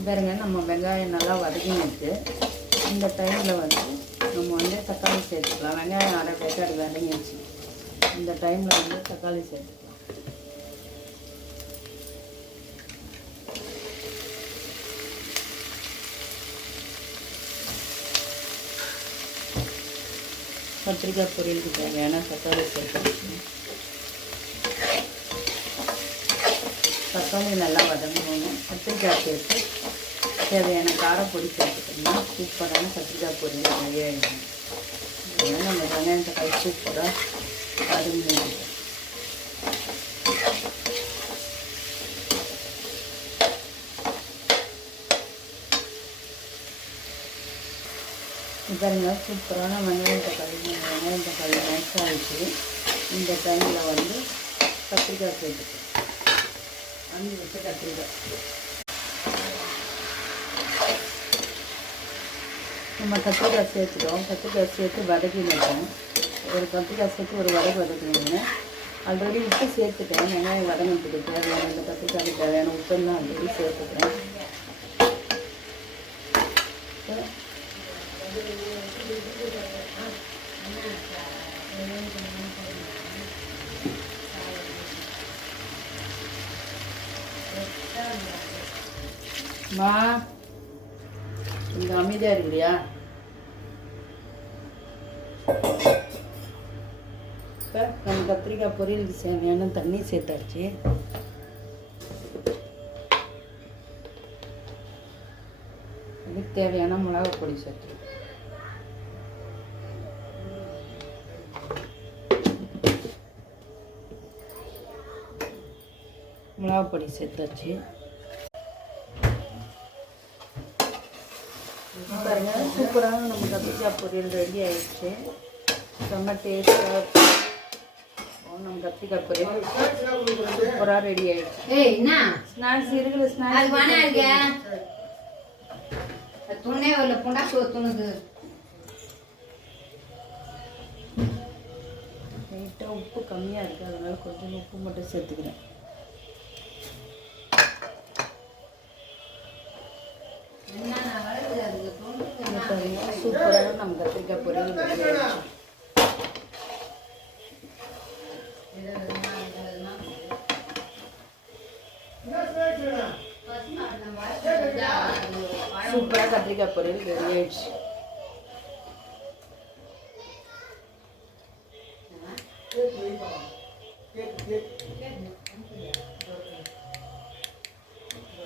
பாருங்க நம்ம வெங்காயம் நல்லா வதங்கிட்டு இந்த டைமில் வந்து நம்ம வந்து தக்காளி சேர்த்துக்கலாம். வெங்காயம் அரை வேக்காடு வதங்கிடுச்சு. இந்த டைமில் வந்து தக்காளி சேர்த்துக்கலாம். கத்திரிக்காய் பொரியலுக்கு தேவையான தக்காளி சேர்த்துக்கலாம். தக்காளி நல்லா வதங்கணும். கத்திரிக்காய் சேர்த்து தேவையான காரப்பொடி சேர்த்துட்டோம்னா சூப்பரான கத்திரிக்காய் பொரியல் ரெடி ஆகிடும். அதனால் நம்ம வெங்காயம் தக்காளி சூப்பராக வதங்கிடும். பாருங்க சூப்பரான வெங்காயம் தக்காளி நைஸாக ஆகிடுச்சு. இந்த டைமில் வந்து கத்திரிக்காய் சேர்த்துக்கலாம். அஞ்சு வச்ச கத்திரிக்காய் நம்ம கத்திரிக்காய் சேர்த்துட்டோம். கத்திரிக்காய் சேர்த்து வதக்கிட்டோம். ஒரு கத்திரிக்காய் சேர்த்து ஒரு வதக்கணுங்க. ஆல்ரெடி உப்பு சேர்த்துட்டேன். வெங்காயம் வதங்கிறதுக்கு தேவையான இந்த கத்திரிக்காய்க்கு தேவையான உப்பெல்லாம் ஆல்ரெடி சேர்த்துக்கிறேன். மா இங்கே அமைதியாக இருக்கிறியா? இப்போ நம்ம கத்திரிக்காய் பொரியலுக்கு தேவையான தண்ணி சேர்த்தாச்சு. அதுக்கு தேவையான மிளகாய் பொடி சேர்த்து மிளகாய் பொடி சேர்த்தாச்சு. பாருங்க சூப்பரான நம்ம கத்திரிக்காய் பொரியல் ரெடி ஆயிடுச்சு. செம்ம டேஸ்டாக நம்ம கத்திரிக்காய் பொரியல் சூப்பராக ரெடி ஆயிடுச்சு. ஸ்நாக்ஸ் இருக்குது. ஸ்நாக்ஸ் லைட்டாக உப்பு கம்மியாக இருக்குது. அதனால கொஞ்சம் உப்பு மட்டும் சேர்த்துக்கிறேன். சூப்பராக நம்ம கத்திரிக்காய் பொரியல் ரெடி ஆயிடுச்சு. சூப்பராக கத்திரிக்காய் பொரியல் ரெடி ஆயிடுச்சு.